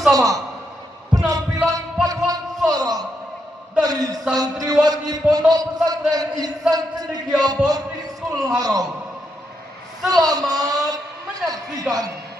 bersama penampilan paduan suara dari santriwati Pondok Pesantren Ihsan Cendekia Boarding School Haram. Selamat menyaksikan.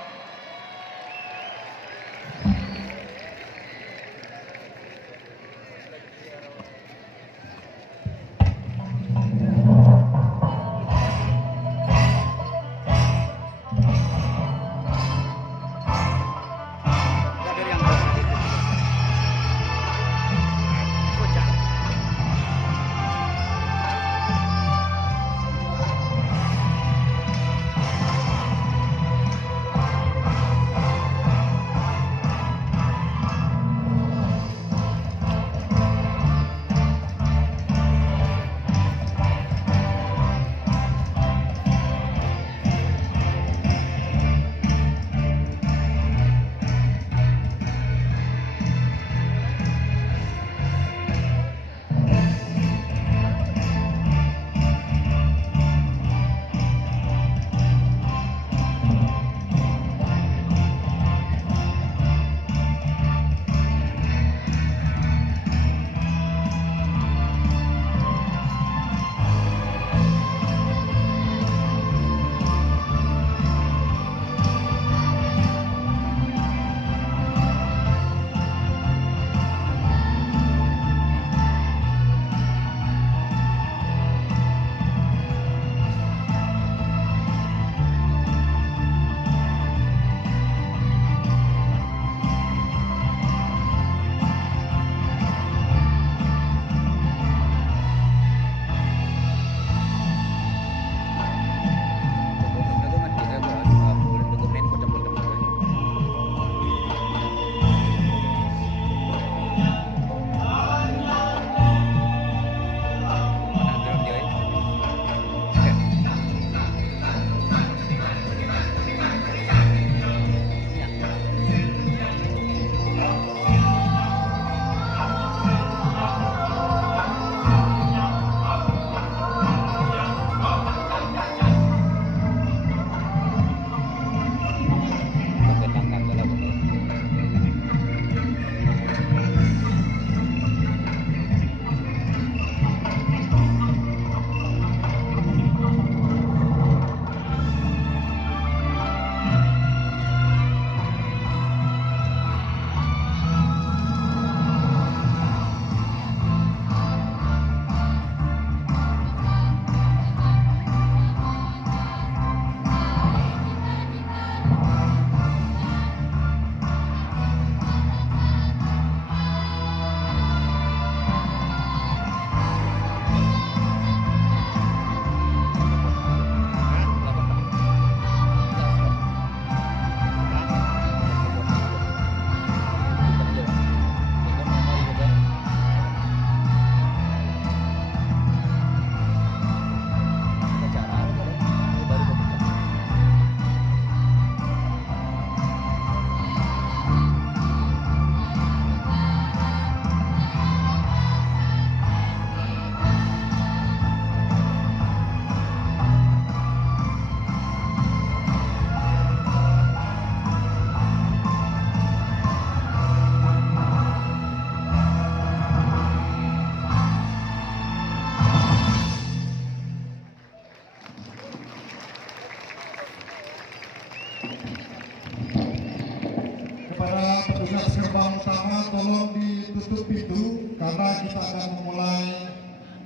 Tolong ditutup pintu karena kita akan memulai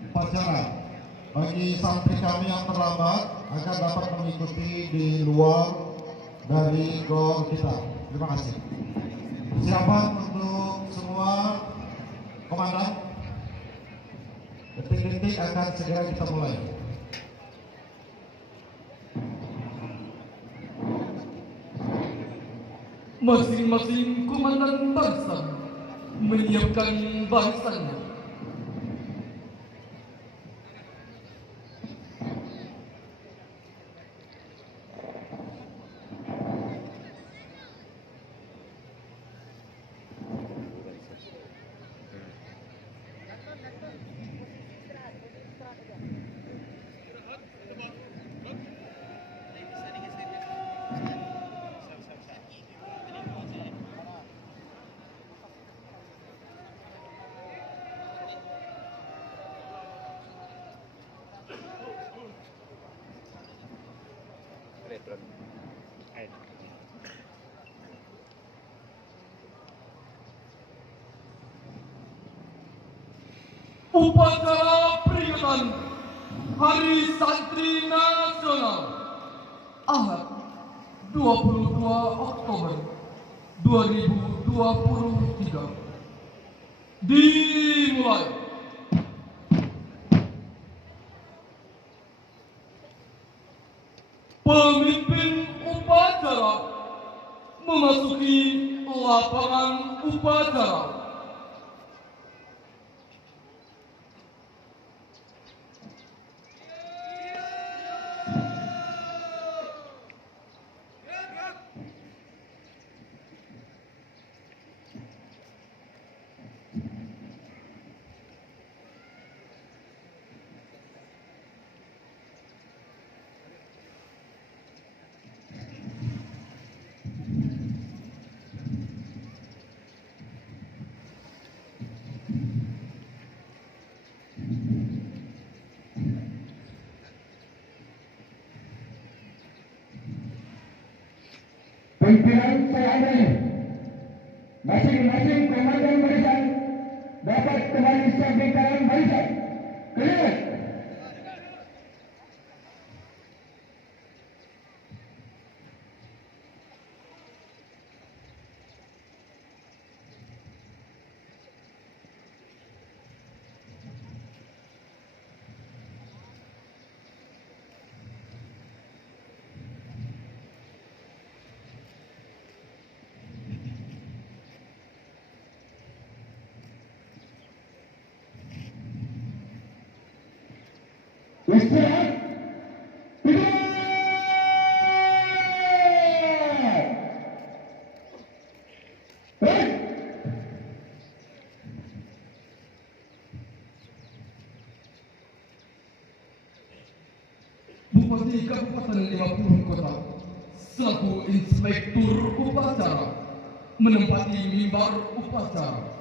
upacara. Bagi santri kami yang terlambat agar dapat mengikuti di luar dari gor kita. Terima kasih. Persiapan untuk semua komandan. Detik-detik akan segera kita mulai. Masing-masing komandan barisan menyiapkan barisannya. Upacara peringatan Hari Santri Nasional Ahad 22 Oktober 2023 dimulai. Pemimpin upacara memasuki lapangan upacara. Pimpinan saya ambil, masing-masing komandan barisan dapat kembali siap di dalam barisan. Clear. Istirahat. Tidur. Baik. Bupati Kabupaten 50 Kota selaku inspektur upacara menempati mimbar upacara.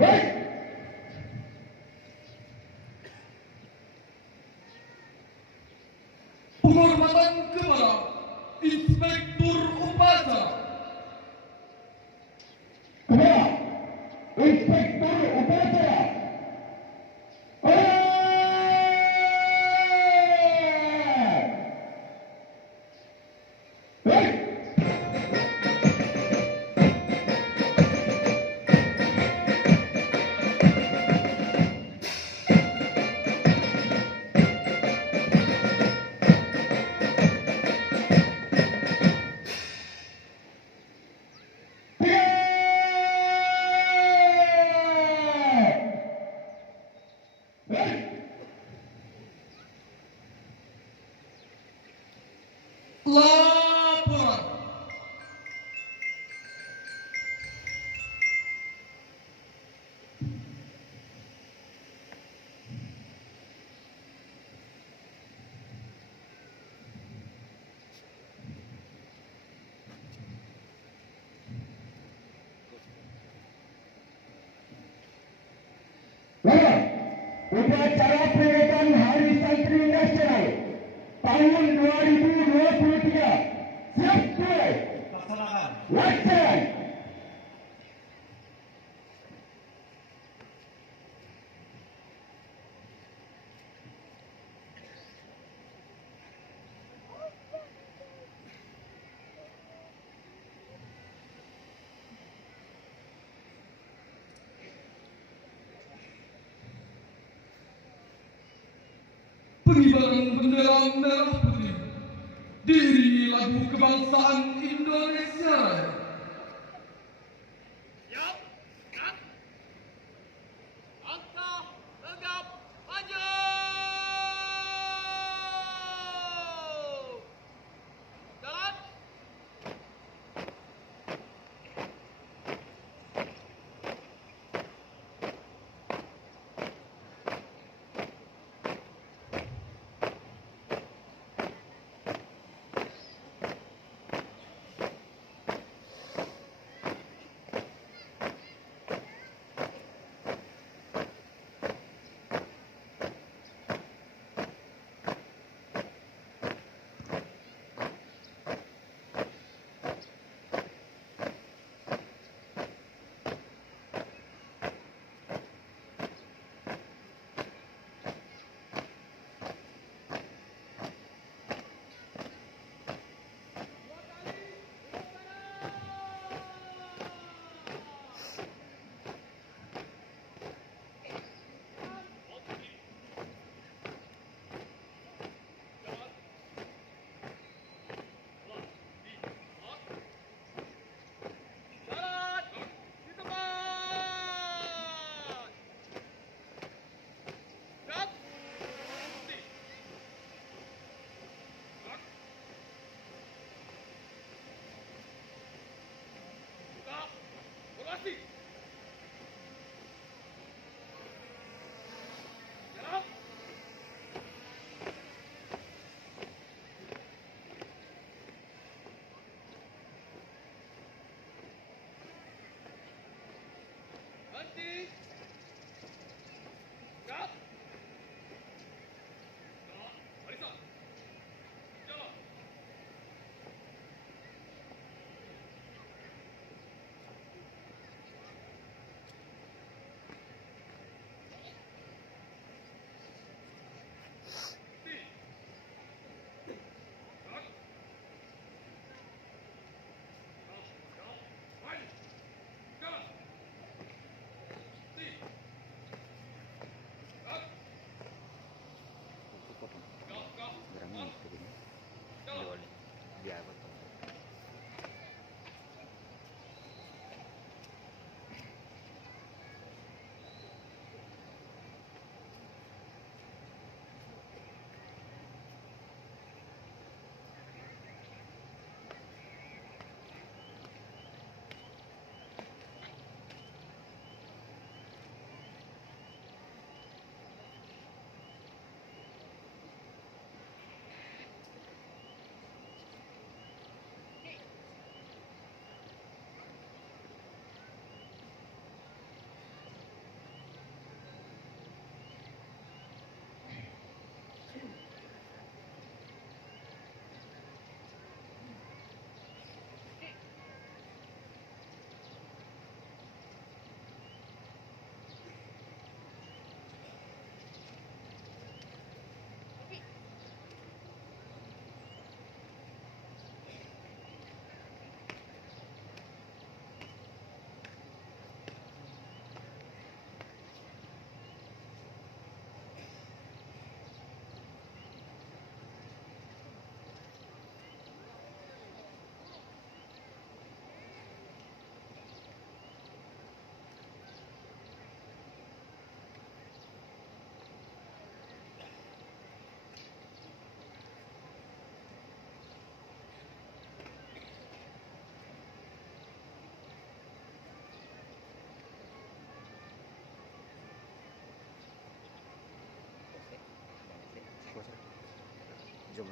Baik. Penghormatan kepada inspektur upacara. Kepada inspektur upacara. Baik. Laporan. Lalu, upacara peringatan Hari Santri Nasional tahun 2023 siap mulai. Laksanakan. Pengibaran bendera merah putih diiringi lagu kebangsaan Indonesia Raya. Langkah tegap maju. Jalan. Iya betul. Zoom.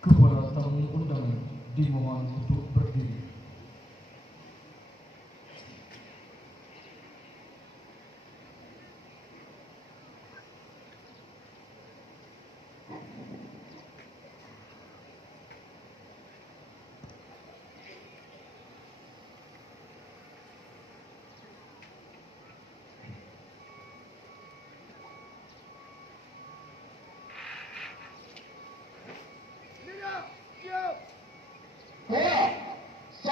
Kepada tamu undangan dimohon untuk berdiri. Saya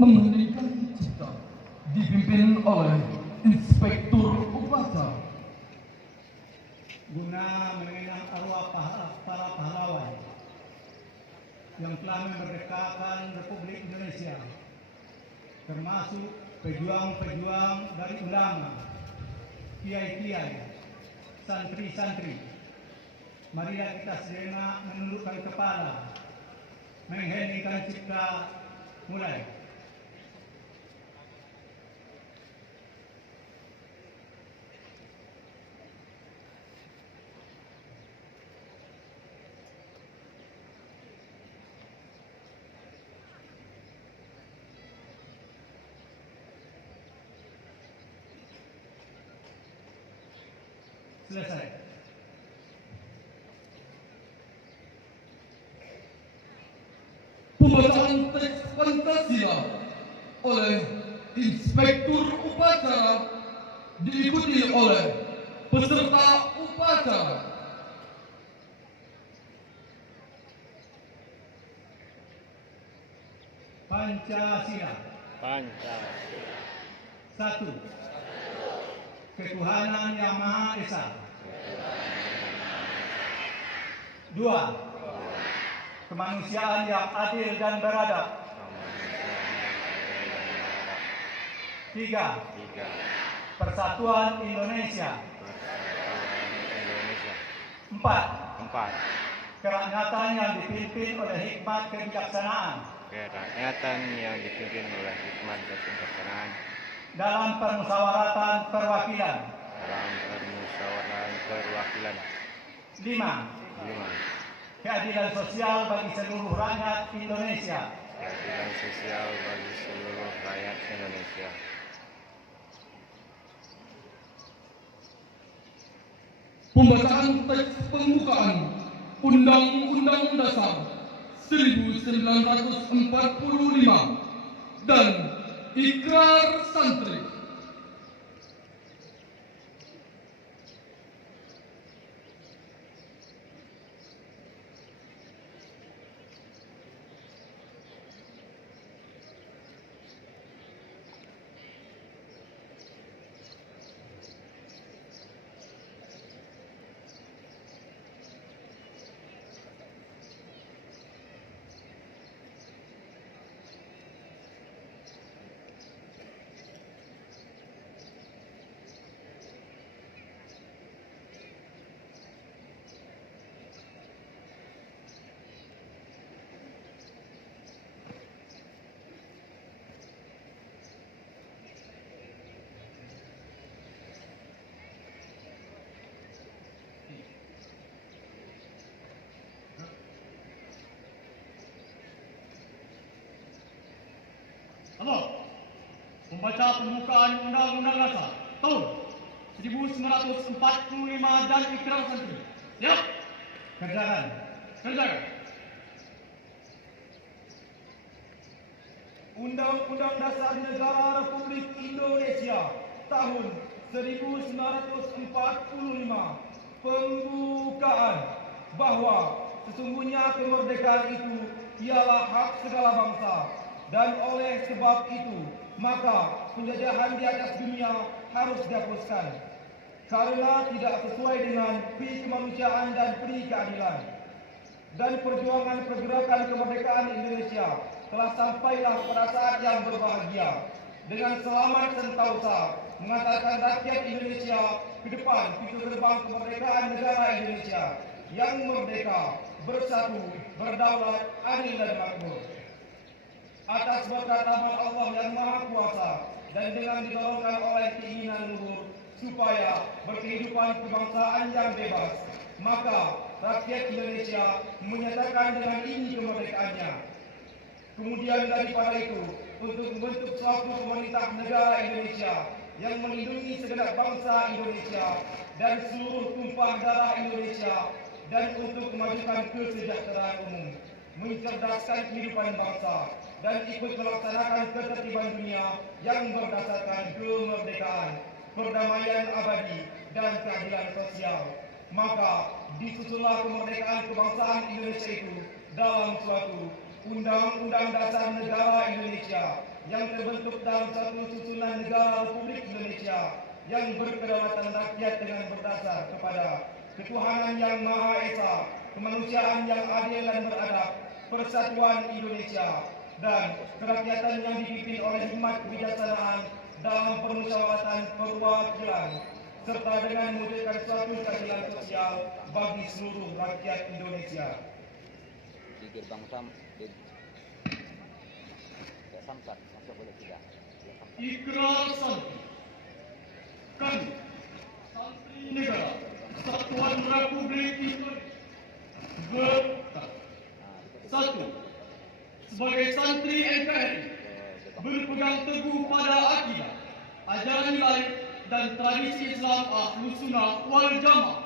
Mengeningkan cipta dipimpin oleh Inspektur Upacara. Guna mengenang arwah para pahlawan yang telah memerdekakan Republik Indonesia, termasuk pejuang-pejuang dari ulama, kiai-kiai, santri-santri. Marilah kita sejenak menundukkan kepala, mengheningkan cipta, mulai. Selesai. Pembacaan teks Pancasila oleh Inspektur Upacara diikuti oleh peserta upacara. Pancasila. Pancasila. 1. Ketuhanan Yang Maha Esa. 2. Kemanusiaan yang adil dan beradab. 3. Persatuan Indonesia. 4. Kerakyatan yang dipimpin oleh hikmat kebijaksanaan. Dalam permusyawaratan perwakilan. 5. Keadilan sosial bagi seluruh rakyat Indonesia. Pembacaan teks pembukaan Undang-Undang Dasar 1945 dan Ikrar Santri. Halo. Membaca pembukaan Undang-Undang Dasar tahun 1945 dan Ikrar Santri. Siap. Kerjakan. Undang-Undang Dasar Negara Republik Indonesia tahun 1945 pembukaan bahwa sesungguhnya kemerdekaan itu ialah hak segala bangsa dan oleh sebab itu maka penjajahan di atas dunia harus dihapuskan karena tidak sesuai dengan pri kemanusiaan dan pri keadilan. Dan perjuangan pergerakan kemerdekaan Indonesia telah sampailah pada saat yang berbahagia dengan selamat sentosa mengantarkan rakyat Indonesia ke depan pintu gerbang kemerdekaan negara Indonesia yang merdeka, bersatu, berdaulat, adil dan makmur. Atas berkat rahmat Allah yang Maha Kuasa dan dengan ditolongkan oleh keinginan luhur supaya berkehidupan kebangsaan yang bebas, maka rakyat Indonesia menyatakan dengan ini kemerdekaannya. Kemudian daripada itu, untuk membentuk suatu pemerintah negara Indonesia yang melindungi segenap bangsa Indonesia dan seluruh tumpah darah Indonesia dan untuk memajukan kesejahteraan umum, mencerdaskan kehidupan bangsa dan ikut melaksanakan ketertiban dunia yang berdasarkan kemerdekaan, perdamaian abadi dan keadilan sosial. Maka disusunlah kemerdekaan kebangsaan Indonesia itu dalam suatu Undang-Undang Dasar Negara Indonesia yang terbentuk dalam satu susunan negara Republik Indonesia yang berkedaulatan rakyat dengan berdasar kepada ketuhanan yang Maha Esa, kemanusiaan yang adil dan beradab, persatuan Indonesia, dan kerakyatan yang dipimpin oleh hikmat kebijaksanaan dalam permusyawaratan perwakilan, serta dengan mewujudkan suatu keadilan sosial bagi seluruh rakyat Indonesia. Di gerbang Samsat masuk boleh tidak? Ikrar santri. Kami, santri negara Kesatuan Republik Indonesia, berkata, 1. Sebagai santri NKRI, berpegang teguh pada akidah, ajaran nilai dan tradisi Islam Ahlus Sunnah wal Jamaah.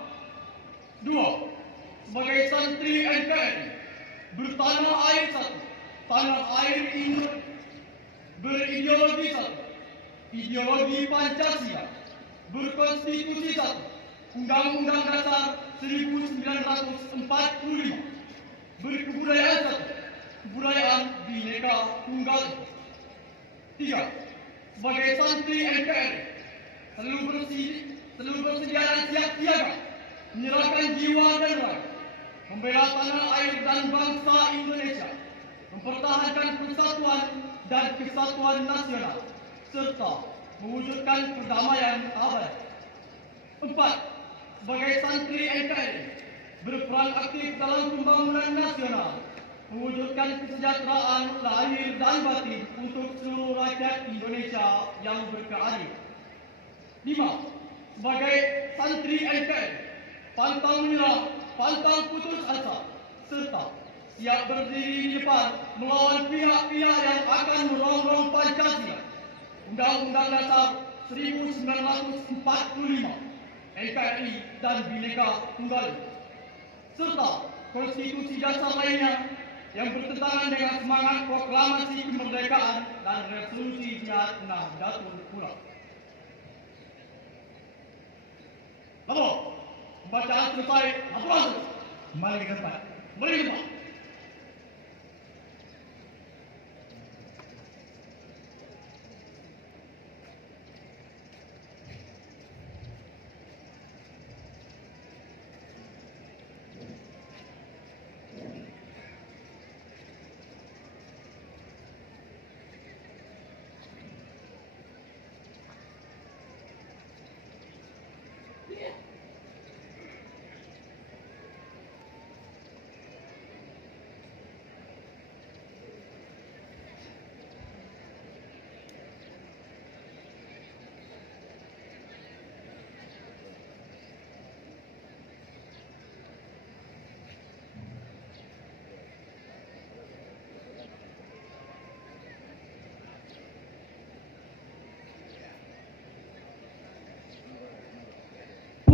2. Sebagai santri NKRI, bertanah air satu, tanah air Indonesia, berideologi satu, ideologi Pancasila, berkonstitusi satu, Undang-Undang Dasar 1945, berkebudayaan satu, kebudayaan Bhinneka Tunggal Ika. 3. Sebagai santri NKRI, selalu bersedia dan siap siaga menyerahkan jiwa dan raga, membela tanah air dan bangsa Indonesia, mempertahankan persatuan dan kesatuan nasional, serta mewujudkan perdamaian abadi. 4. Sebagai santri NKRI, berperan aktif dalam pembangunan nasional, mewujudkan kesejahteraan lahir dan batin untuk seluruh rakyat Indonesia yang berkeadilan. 5. Sebagai santri NKRI, pantang menyerah, pantang putus asa, serta siap berdiri di depan melawan pihak-pihak yang akan merongrong Pancasila, Undang-Undang Dasar 1945, NKRI dan Bhinneka Tunggal Ika, serta konstitusi dasar lainnya yang bertentangan dengan semangat proklamasi kemerdekaan dan resolusi Jihad Nahdlatul Ulama. Lalu, pembacaan selesai, laporan kembali ke tempat. Kembali ke tempat.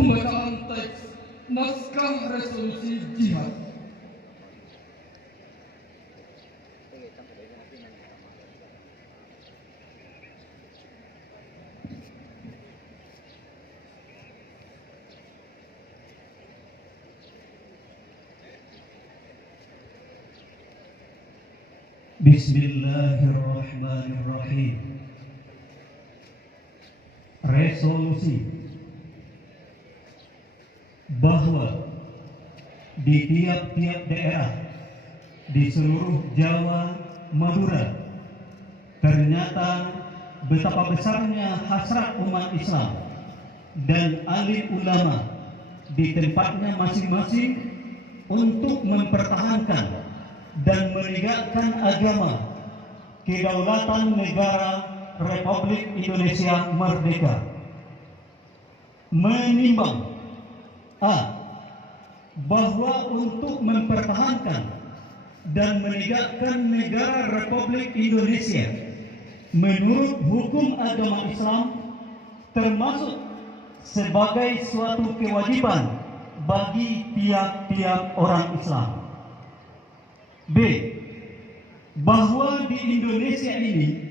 Pembacaan teks naskah resolusi jihad. Bismillahirrahmanirrahim. Resolusi bahwa di tiap-tiap daerah di seluruh Jawa, Madura, ternyata betapa besarnya hasrat umat Islam dan alim ulama di tempatnya masing-masing untuk mempertahankan dan menegakkan agama kedaulatan negara Republik Indonesia Merdeka, menimbang bahwa untuk mempertahankan dan menegakkan negara Republik Indonesia menurut hukum agama Islam termasuk sebagai suatu kewajiban bagi tiap-tiap orang Islam. B. Bahwa di Indonesia ini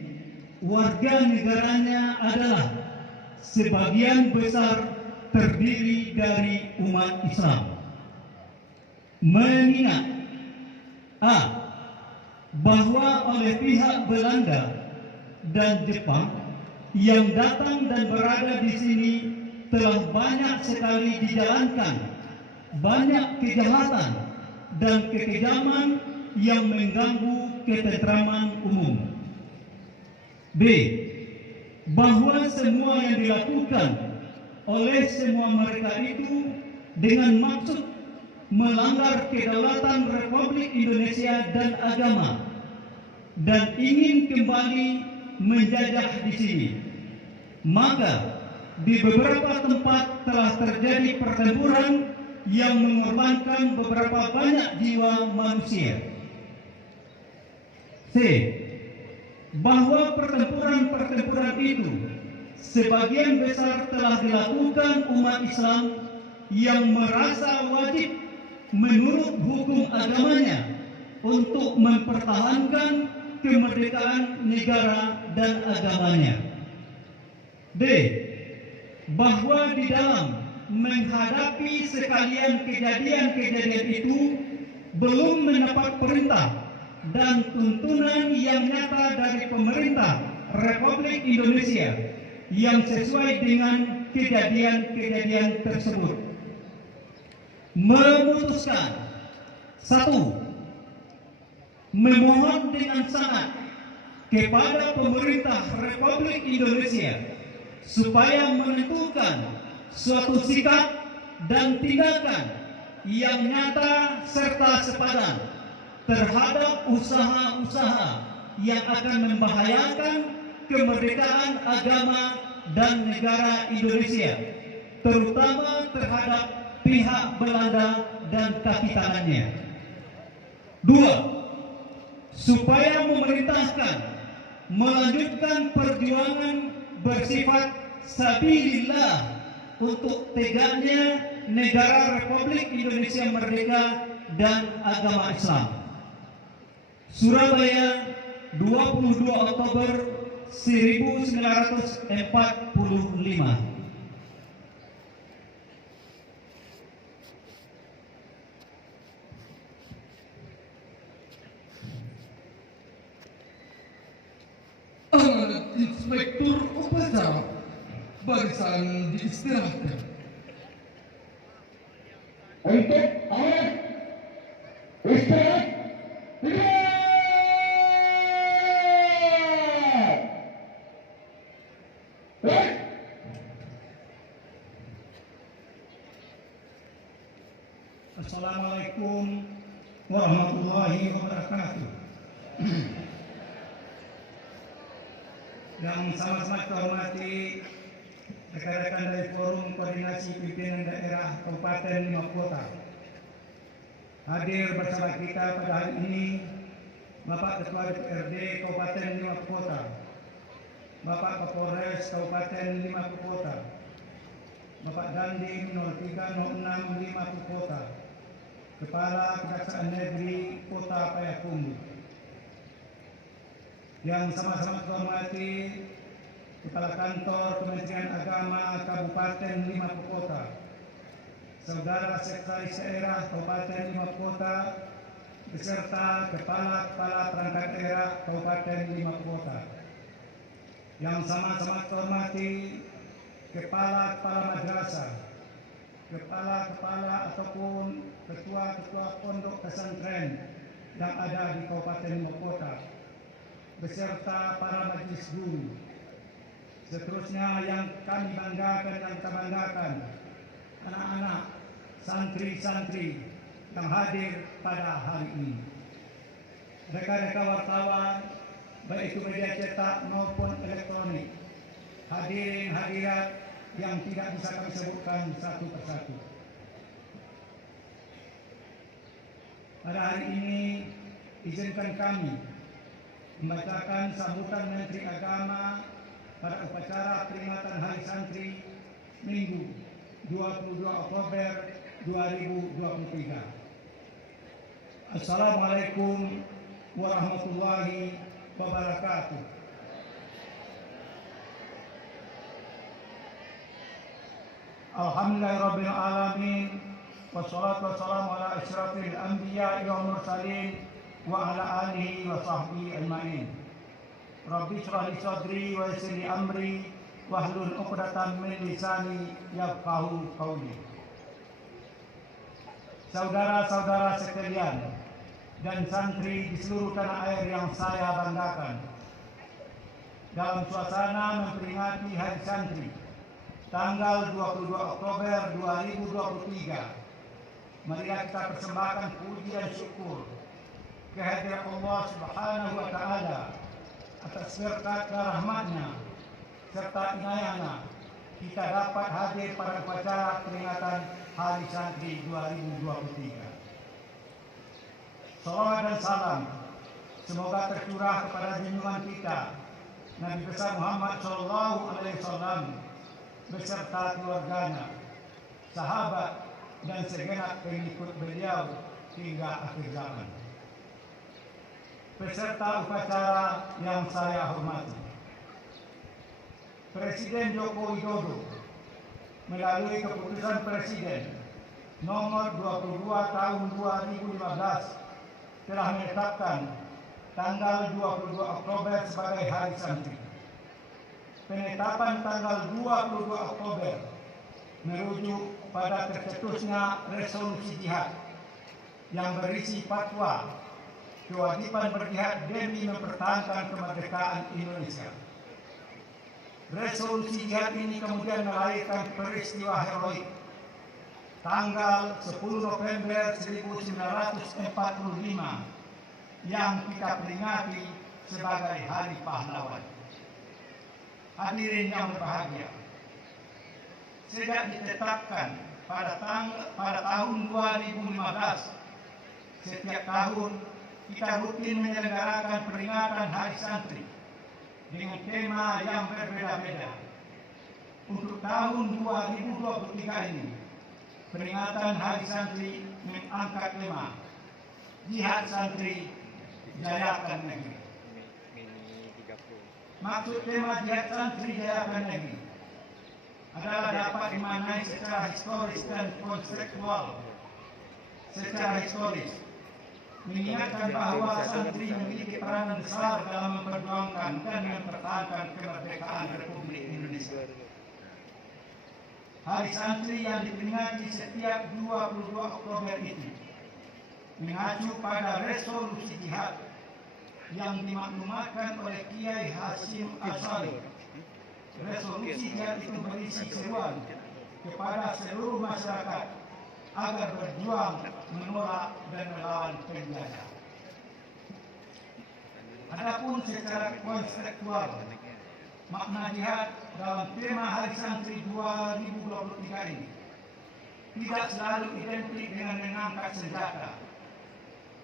warga negaranya adalah sebagian besar terdiri dari umat Islam. Mengingat bahwa oleh pihak Belanda dan Jepang yang datang dan berada di sini telah banyak sekali dijalankan banyak kejahatan dan kekejaman yang mengganggu ketentraman umum. B. Bahwa semua yang dilakukan oleh semua mereka itu dengan maksud melanggar kedaulatan Republik Indonesia dan agama dan ingin kembali menjajah di sini. Maka di beberapa tempat telah terjadi pertempuran yang mengorbankan beberapa banyak jiwa manusia. C. Bahwa pertempuran-pertempuran itu sebagian besar telah dilakukan umat Islam yang merasa wajib menurut hukum agamanya untuk mempertahankan kemerdekaan negara dan agamanya. D. Bahwa di dalam menghadapi sekalian kejadian-kejadian itu belum mendapat perintah dan tuntunan yang nyata dari pemerintah Republik Indonesia yang sesuai dengan kejadian-kejadian tersebut. Memutuskan 1. Memohon dengan sangat kepada pemerintah Republik Indonesia supaya menentukan suatu sikap dan tindakan yang nyata serta sepadan terhadap usaha-usaha yang akan membahayakan kemerdekaan agama dan negara Indonesia, terutama terhadap pihak Belanda dan kaki tangannya. 2. Supaya memerintahkan melanjutkan perjuangan bersifat sabilillah untuk tegaknya negara Republik Indonesia merdeka dan agama Islam. Surabaya, 22 Oktober 1945. Amanat Inspektur Upacara barisan diistirahatkan. Untuk alat istirahat. Assalamualaikum warahmatullahi wabarakatuh. Yang sama-sama kita hormati rekan-rekan dari Forum Koordinasi Pimpinan Daerah Kabupaten 5 Kota. Hadir bersama kita pada hari ini Bapak Ketua DPRD Kabupaten 5 Kota, Bapak Kapolres Kabupaten 5 Kota, Bapak Dandim 0306 5 Kota, Kepala Kejaksaan Negeri Kota Payakumbuh. Yang sama-sama kita hormati Kepala Kantor Kementerian Agama Kabupaten 5 Kota, Saudara Sekretaris Daerah Kabupaten 5 Kota, beserta Kepala-Kepala Perangkat Daerah Kabupaten 5 Kota. Yang sama-sama kita hormati Kepala-Kepala Madrasah, Kepala-Kepala ataupun Ketua-Ketua Pondok Pesantren yang ada di Kabupaten 5 Kota, beserta para majelis guru. Seterusnya yang kami banggakan, yang kita banggakan, anak-anak, santri-santri yang hadir pada hari ini. Rekan-rekan wartawan, baik itu media cetak maupun elektronik, hadirin hadirat yang tidak bisa kami sebutkan satu persatu. Pada hari ini, izinkan kami membacakan sambutan Menteri Agama pada upacara peringatan Hari Santri Minggu 22 Oktober 2023. Assalamualaikum warahmatullahi wabarakatuh. Alhamdulillahirabbil alamin, wassalatu wassalamu ala asyrafil anbiya'i wal mursalin wa ala alihi wa sahbihi ajmain. Rabbi shrah li sadri wa yassir li amri wahlul 'uqdatam min lisani yafqahu qawli. Saudara-saudara sekalian dan santri di seluruh tanah air yang saya banggakan, dalam suasana memperingati Hari Santri tanggal 22 Oktober 2023, marilah kita persembahkan puji dan syukur kehadirat Allah Subhanahu wa Ta'ala atas berkat dan rahmatnya serta inayahnya kita dapat hadir pada upacara peringatan Hari Santri 2023. Salawat dan salam semoga tercurah kepada junjungan kita Nabi besar Muhammad Sallallahu Alaihi Wasallam beserta keluarganya, sahabat dan segenap pengikut beliau hingga akhir zaman. Peserta upacara yang saya hormati, Presiden Joko Widodo melalui keputusan Presiden nomor 22 tahun 2015 telah menetapkan tanggal 22 Oktober sebagai Hari Santri. Penetapan tanggal 22 Oktober merujuk pada tercetusnya resolusi jihad yang berisi fatwa kewajiban berjihad demi mempertahankan kemerdekaan Indonesia. Resolusi jihad ini kemudian melahirkan peristiwa heroik tanggal 10 November 1945 yang kita peringati sebagai Hari Pahlawan. Hadirin yang berbahagia, sejak ditetapkan pada tahun 2015, setiap tahun kita rutin menyelenggarakan peringatan Hari Santri dengan tema yang berbeda-beda. Untuk tahun 2023 ini, peringatan Hari Santri mengangkat tema Jihad Santri Jayakan Negeri. Maksud tema Jihad Santri Jayakan Negeri adalah dapat dimaknai secara historis dan konseptual. Secara historis, mengingatkan bahwa santri memiliki peran besar dalam memperjuangkan dan mempertahankan kemerdekaan Republik Indonesia. Hari Santri yang diperingati setiap 22 Oktober itu mengacu pada resolusi jihad yang dimaklumatkan oleh Kiai Hasyim Asy'ari. Resolusi jihad itu berisi seruan kepada seluruh masyarakat agar berjuang menolak dan melawan penjajah. Adapun secara konseptual, makna jihad dalam tema Hari Santri 2023 ini tidak selalu identik dengan mengangkat senjata,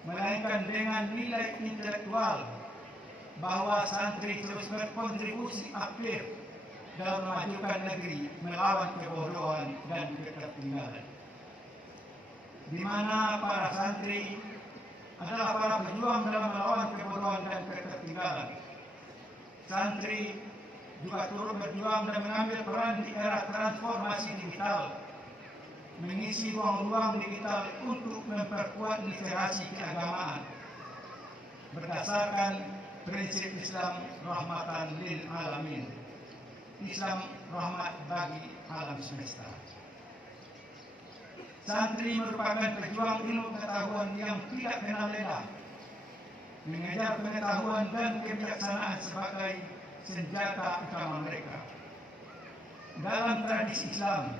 melainkan dengan nilai intelektual bahwa santri terus berkontribusi aktif dalam memajukan negeri melawan kebodohan dan ketertinggalan, di mana para santri adalah para pejuang dalam melawan kebodohan dan ketertinggalan. Santri juga turut berjuang dan mengambil peran di era transformasi digital, mengisi ruang-ruang digital untuk memperkuat literasi keagamaan berdasarkan prinsip Islam rahmatan lil alamin, Islam rahmat bagi alam semesta. Santri merupakan pejuang ilmu pengetahuan yang tidak kenal lelah, mengejar pengetahuan dan kebijaksanaan sebagai senjata utama mereka. Dalam tradisi Islam,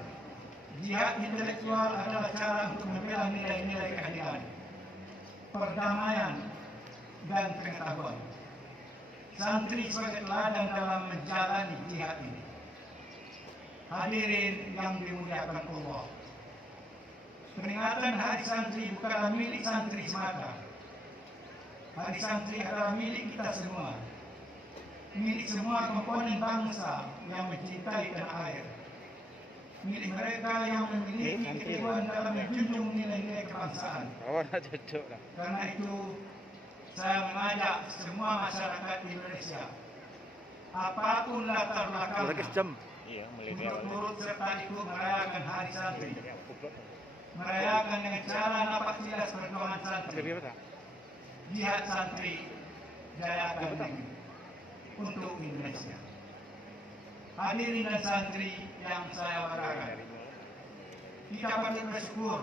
jihad intelektual adalah cara untuk membela nilai-nilai keadilan, perdamaian, dan pengetahuan. Santri sebagai teladan dalam menjalani jihad ini. Hadirin yang dimuliakan Allah, peringatan Hari Santri bukanlah milik santri semata. Hari Santri adalah milik kita semua, milik semua komponen bangsa yang mencintai tanah air, milik mereka yang memiliki keteguhan dalam menjunjung nilai-nilai kebangsaan. Karena itu, saya mengajak semua masyarakat Indonesia, apapun latar belakangnya, untuk turut serta ikut merayakan Hari Santri, merayakan dengan cara napak tilas perjuangan santri, jihad santri, jayakan negeri. untuk Indonesia. Hadirin dan santri yang saya banggakan, kita patut bersyukur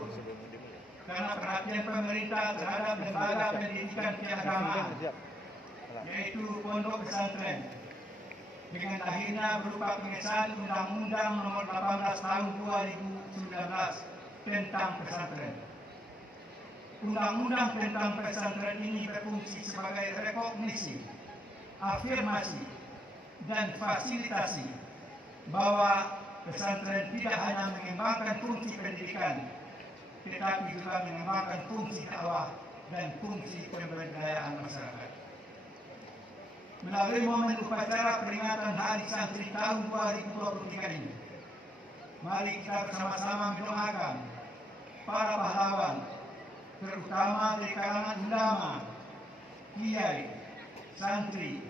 karena perhatian pemerintah terhadap lembaga pendidikan keagamaan, yaitu pondok pesantren, dengan akhirnya berupa pengesahan Undang-Undang Nomor 18 Tahun 2019 tentang pesantren. Undang-undang tentang pesantren ini berfungsi sebagai rekognisi, afirmasi, dan fasilitasi bahwa pesantren tidak hanya mengembangkan fungsi pendidikan, tetapi juga mengembangkan fungsi dakwah dan fungsi pemberdayaan masyarakat. Melalui momen upacara peringatan Hari Santri tahun 2023 ini, mari kita bersama-sama mendoakan para pahlawan, terutama dari kalangan ulama, kiai, santri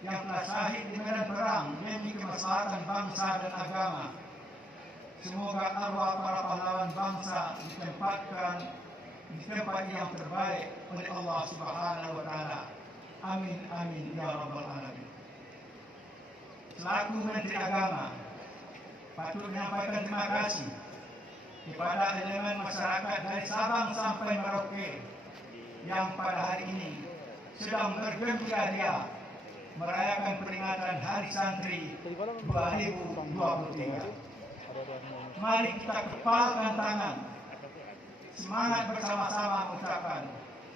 yang telah syahid di medan perang demi kemaslahatan bangsa dan agama. Semoga arwah para pahlawan bangsa ditempatkan di tempat yang terbaik oleh Allah Subhanahu wa taala. Amin amin ya rabbal alamin. Selaku Menteri Agama, patut menyampaikan terima kasih kepada elemen masyarakat dari Sabang sampai Merauke yang pada hari ini sedang bergembira merayakan peringatan Hari Santri 2023. Mari kita kepalkan tangan, semangat bersama-sama mengucapkan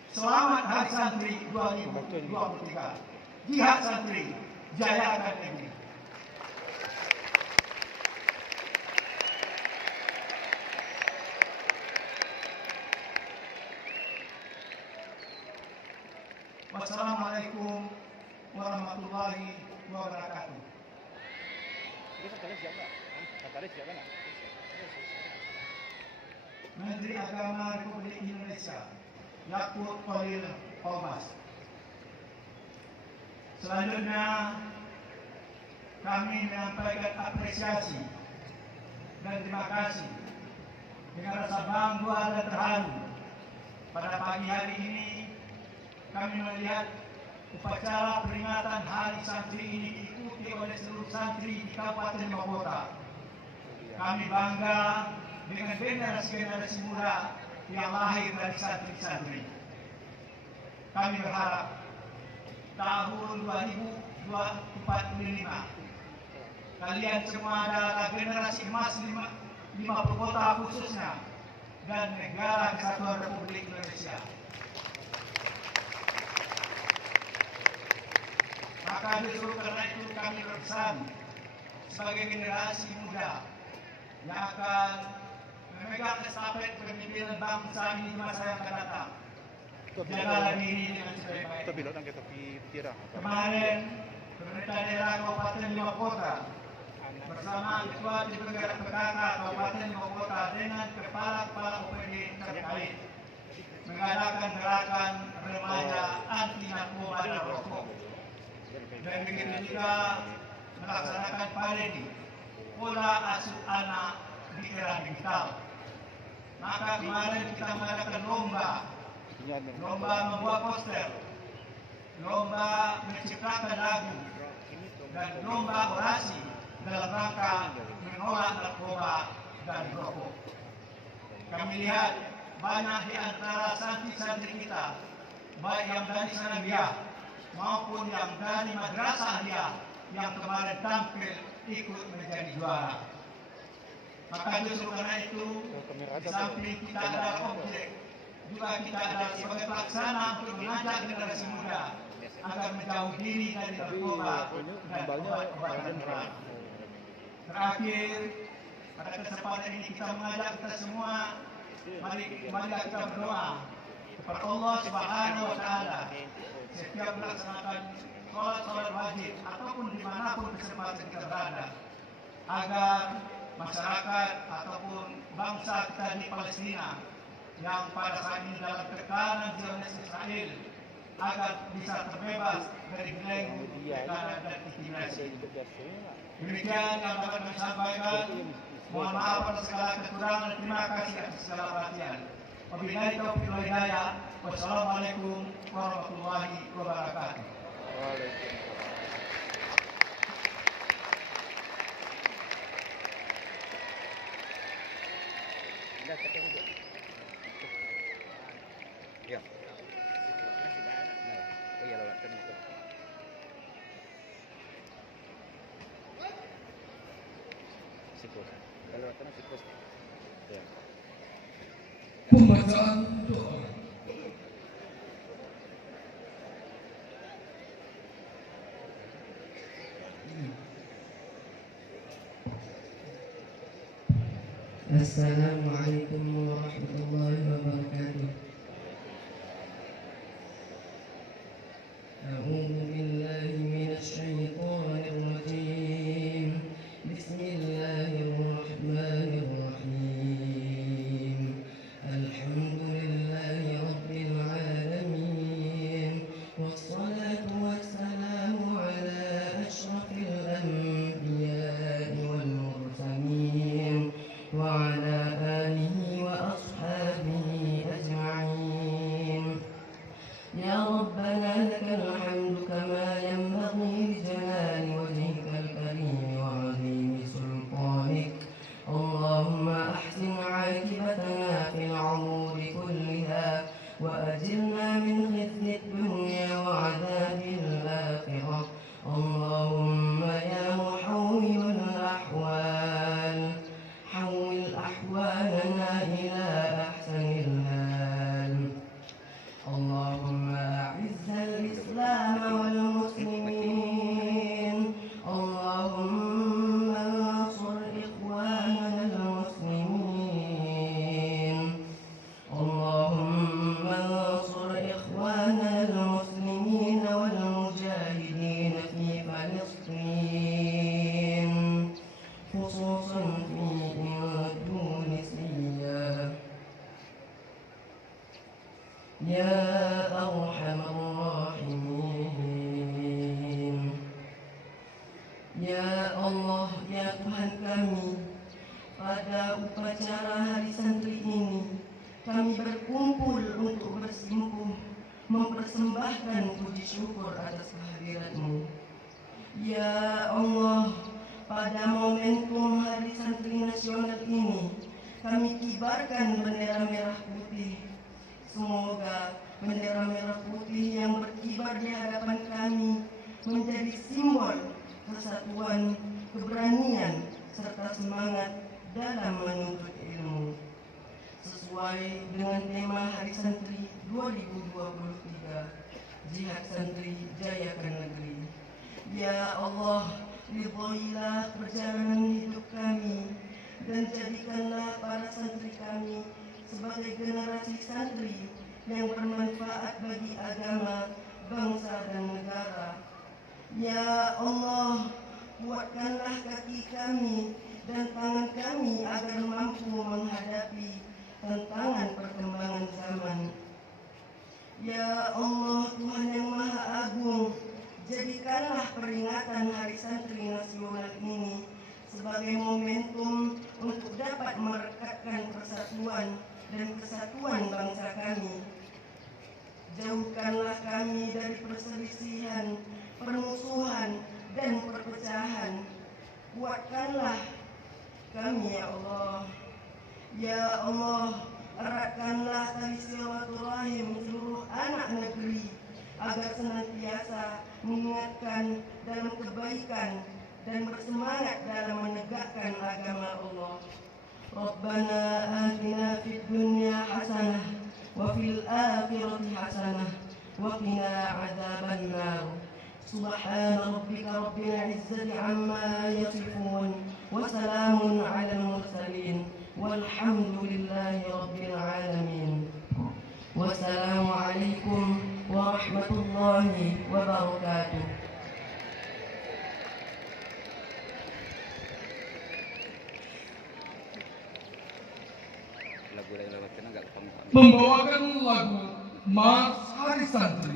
Selamat Hari Santri 2023. Jihad Santri, jayakan negeri. Wassalamualaikum warahmatullahi wabarakatuh. Menteri Agama Republik Indonesia Yakut Khalil Qomas. Selanjutnya kami menyampaikan apresiasi dan terima kasih dengan rasa bangga dan terharu. Pada pagi hari ini kami melihat upacara peringatan Hari Santri ini diikuti oleh seluruh santri di Kabupaten Lima Kota. Kami bangga dengan generasi-generasi muda yang lahir dari santri-santri. Kami berharap tahun 2045 kalian semua adalah generasi emas 50 kota khususnya dan negara kesatuan Republik Indonesia. Maka justru karena itu kami berpesan sebagai generasi muda yang akan memegang estafet kepemimpinan bangsa ini di masa yang akan datang. Jagalah diri dengan sebaik-baik. Kemarin pemerintah daerah Kabupaten Lima Kota bersama Ketua Dprd PKK Kabupaten Lima Kota dengan kepala-kepala OPD terkait mengadakan gerakan remaja anti narkoba dan rokok. Dan begitu juga melaksanakan paredi pola asuh anak di era digital. Maka kemarin kita mengadakan lomba membuat poster, lomba menciptakan lagu, dan lomba orasi dalam rangka menolak narkoba dan rokok. Kami lihat banyak di antara santri-santri kita, baik yang dari Sanawiyah maupun yang dari Madrasah Aliyah yang kemarin tampil ikut menjadi juara. Maka justru karena itu, di samping kita adalah objek, juga kita adalah sebagai pelaksana untuk mengajak generasi muda agar menjauh diri dari narkoba dan obat-obatan terlarang. Terakhir, pada kesempatan ini kita mengajak kita semua, mari kita berdoa kepada Allah Subhanahu wa taala setiap melaksanakan sholat wajib ataupun dimanapun kesempatan kita berada, agar masyarakat ataupun bangsa kita di Palestina yang pada saat ini dalam tekanan Zionis Israel agar bisa terbebas dari belenggu tekanan dan intimidasi. Demikian yang dapat kami sampaikan. Mohon maaf atas segala kekurangan. Terima kasih atas segala perhatian. Wabillahi taufiq wal hidayah. Wassalamualaikum warahmatullahi wabarakatuh. Waalaikumsalam. Sikus. Kalau kena siklus. Ya. Pembacaan doa. Assalamualaikum warahmatullahi wabarakatuh. A'udzu billahi minasy syaithanir rajim. Bismillahirrahmanirrahim. Alhamdulillahi rabbil alamin. Wassalatu wassalamu ala asyrafil anbiya'i wal mursalin. وعلى آله وأصحابه أجمعين. يا ربنا لك الحمد كما ينبغي لجلال وجهك الكريم وعظيم سلطانك. اللهم أحسن عاقبتنا في الأمور كلها وأجرنا من خزي الدنيا وعذاب الآخرة. اللهم يا محول الأحوال حول أحوالنا إلى أحسن الحال. اللهم أعز الإسلام والمسلمين. اللهم انصر إخواننا المسلمين. اللهم انصر إخواننا المسلمين والمجاهدين في فلسطين، خصوصا في تونسية. يا أرحم الراحمين. Ya Allah, ya Tuhan kami, pada upacara hari santri ini kami berkumpul untuk bersimpuh mempersembahkan puji syukur atas kehadirat-Mu. Ya Allah, pada momentum Hari Santri Nasional ini, kami kibarkan bendera merah putih. Semoga bendera merah putih yang berkibar di hadapan kami menjadi simbol kesatuan, keberanian, serta semangat dalam menuntut ilmu. Sesuai dengan tema Hari Santri 2023, Jihad Santri Jayakan Negeri. Ya Allah, ridhoilah perjalanan hidup kami dan jadikanlah para santri kami sebagai generasi santri yang bermanfaat bagi agama, bangsa dan negara. Ya Allah, kuatkanlah kaki kami dan tangan kami agar mampu menghadapi tantangan perkembangan zaman. Ya Allah, Tuhan yang Maha Agung, jadikanlah peringatan Hari Santri Nasional ini sebagai momentum untuk dapat merekatkan persatuan dan kesatuan bangsa kami. Jauhkanlah kami dari perselisihan, permusuhan, dan perpecahan. Kuatkanlah kami, ya Allah. Ya Allah, eratkanlah tali silaturahim seluruh anak negeri agar senantiasa mengingatkan dalam kebaikan dan bersemangat dalam menegakkan agama Allah. Rabbana atina fid dunya hasanah wa fil akhirati hasanah wa qina adzaban nar. Subhana rabbika rabbil izzati amma yasifun wa salamun alal mursalin walhamdulillahi rabbil alamin. Wassalamualaikum warahmatullahi wabarakatuh. Lagu lain lewat kena enggak ketemu. Membawakan lagu Mas Hari Santri.